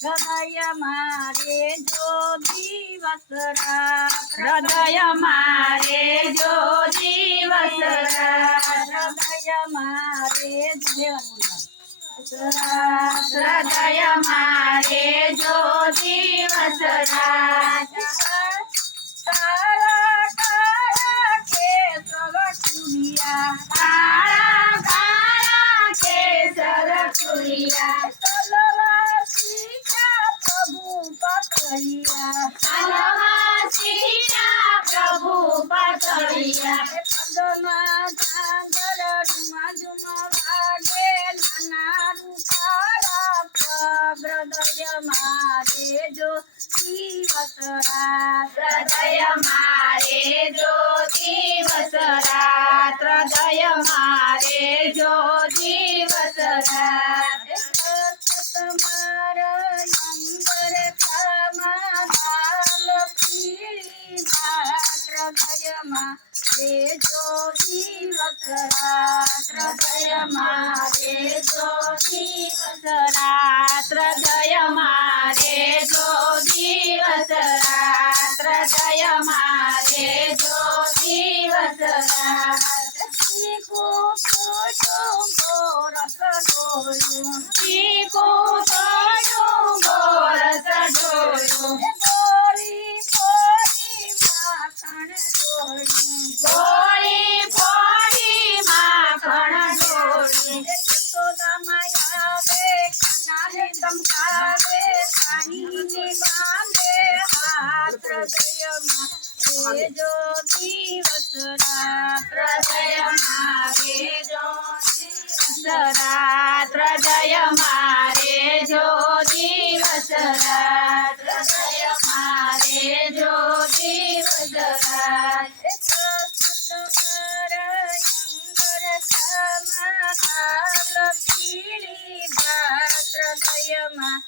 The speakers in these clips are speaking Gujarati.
હૃદય મારે જો દિવસ રાત હૃદય મારે જો દિવસ રાત હૃદય મારે હૃદય મારે જો દિવસ રાત તારા તારા કેસર ચુડિયા કાળા કાળા કેસર ચૂડિયા તલવા સીતા પ્રભુ પકડિયા તલવાસીના પ્રભુ પકડિયા પગમાં ઝાંઝર રૂમા વાગે નાના રૂપાળા પગ હૃદય મારે જો દિવસ રાત હૃદય મારે જો દિવસ રાત હૃદય મારે જો દિવસ રાત તમારા અંબર કામા ગાલ પીળી ભાત હૃદયમાં જો દિવસ રાત હૃદય મારે જો દિવસ રાત હૃદય મારે જો દિવસ રાત હૃદય મારે જો દિવસ રાત શીખો ગોરસ ડોળ્યું ચીકુ તોડું ગોરસ ઢોળું ગોળી ગોળી માખણ ડોળ્યું ગોળી ફોડી માખણ ઢોળું યશોદામાં આવે કનાલે ચમકાવે પાણીને બાંધે હાથ હૃદયમાં જો દિવસ રાત હૃદય મારે જો દિવસ રાત હૃદય મારે જો દિવસ રાત હૃદય મારે જો દિવસ રાત પીળી ભાત હૃદયમાં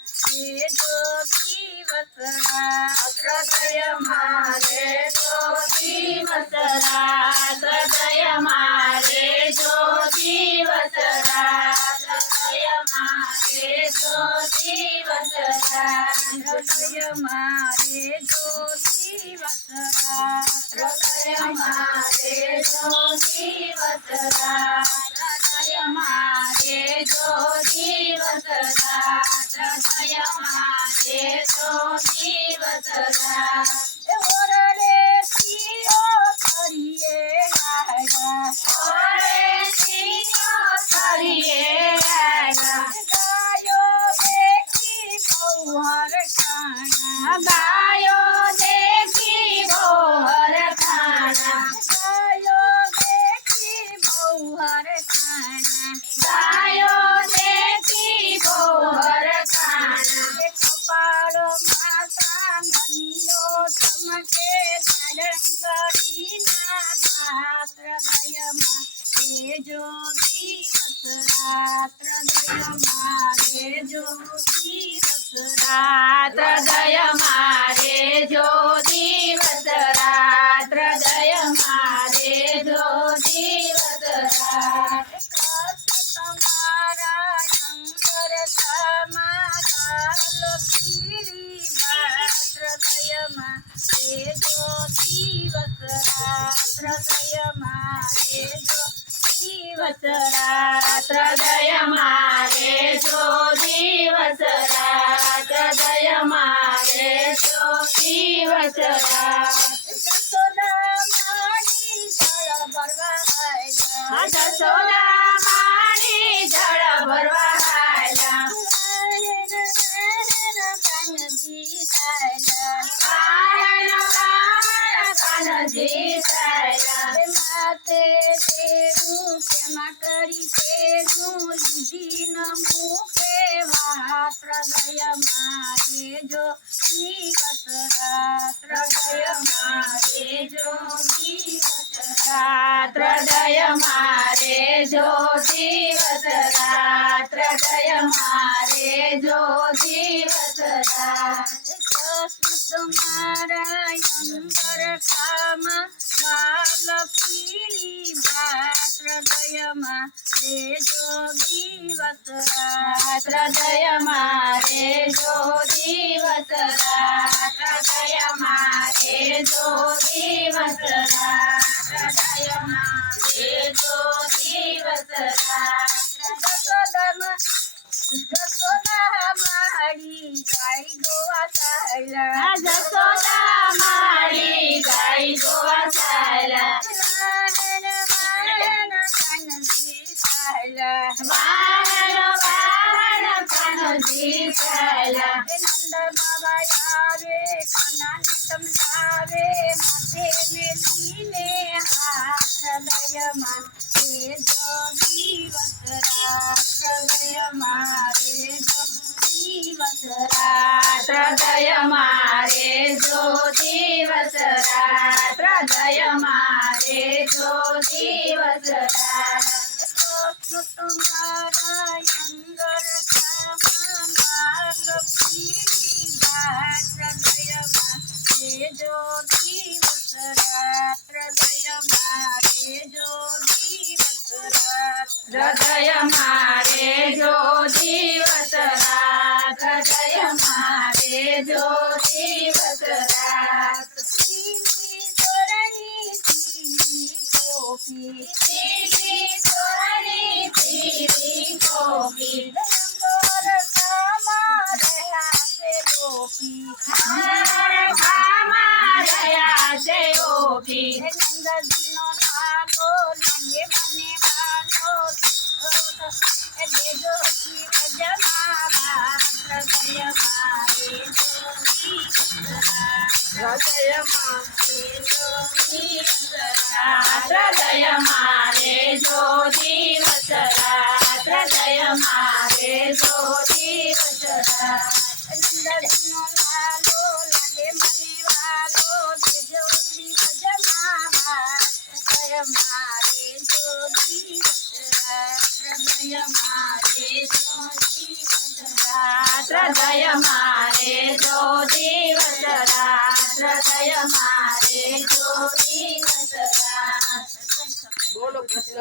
જો દિવસ રાત હૃદય મારે જો દિવસ રાત હૃદય મારે જો દિવસ રાત હૃદય મારે જો દિવસ રાત હૃદય મારે જો દિવસ રાત હૃદય મારે જો દિવસ રાત હૃદય મારે જો દિવસ રાત હૃદય મારે જો દિવસ રાત ઓરડે શિયો કરીએ આવ્યા ઓરે સિંહો કરીએ આવ્યા ગાયો દેખી બહુ હરખાણા ગાયો દેખી બહુ હરખાણા ગાયો દેખી બહુ હરખાણા ગાયો દેખી બહુ હરખાણા કપાળ માતા નદીઓ ચમકે ધારણ કરીના દાત હૃદયમાં જો દિવસ રાત હૃદયમાં જો દિવસ રાત હૃદય મારે જો દિવસ રાત હૃદય મારે જો દિવસ રાત તમારા અંબર ગાલ પીળી ભાત હૃદયમાં જો દિવસ રાત હૃદયમાં જો દિવસ રાત હૃદય મારે જો દિવસ રાત હૃદય મારે જો દિવસ રાત જશોદા માડી જળ ભરવા આવ્યા જશોદા માડી જળ ભરવા આવ્યા કાનજી સાયલા કાનજી સાયલા માતે તેરું કેમાં કરી તેરું લીધી ન મૂકે વાત હૃદય મારે જો દિવસ રાત હૃદય મારે જો દિવસ રાત હૃદય મારે જો દિવસ રાત હૃદય મારે જો દિવસ રાત તમારા અંબર ખામાં ગાલ પીળી ભાત હૃદયમાં જો દિવસ રાત હૃદય મારે જો દિવસ રાત હૃદય મારે જો દિવસ રાત હૃદય મારે જો દિવસ રાત જશોદા મારી ગાય ગોવા ચાલ્યા જશોદા મારી ગાય જોવા ચાલ્યા વાહન વાહન કાનજી ચાલ્યા વાહન કાનજી ચાલ્યા નંદ બાબા આવે કાનાને સમજાવે માથે મેલીને હાથ હૃદયમાં એ જો દિવસ રાત હૃદયમાં રે જો દિવસ રાત હૃદય મારે જો દિવસ રાત હૃદય મારે જો દિવસ રાત તમારા અંગર કામનાલ પીળી બાત હૃદયમાં રે જો દિવસ રાત હૃદયમાં રે જો દિવસ રાત હૃદય મારે જો દિવસ રાત હૃદય મારે જો દિવસ રાત પીલી તોરણી પીલી કોફી પીલી તોરણી પીલી કોફી અંગર કામા રહ્યા છે ગોપી ખામાં રહ્યા છે ઓપી નંદજીનો નાગો લાગે મને વાલો દેજો શ્રી રજમા હૃદય મારે હૃદય મારે જો દિવસ રાત હૃદય મારે જો દિવસ રાત નંદજીનો નાગો લાગે મને વાલો દેજો શ્રી રજમા હૃદય મારે જો દિવસ હૃદય મારે જો દિવસ હૃદય મારે જો દિવસ રાત હૃદય મારે જો દિવસ રાત બોલો કૃષ્ણ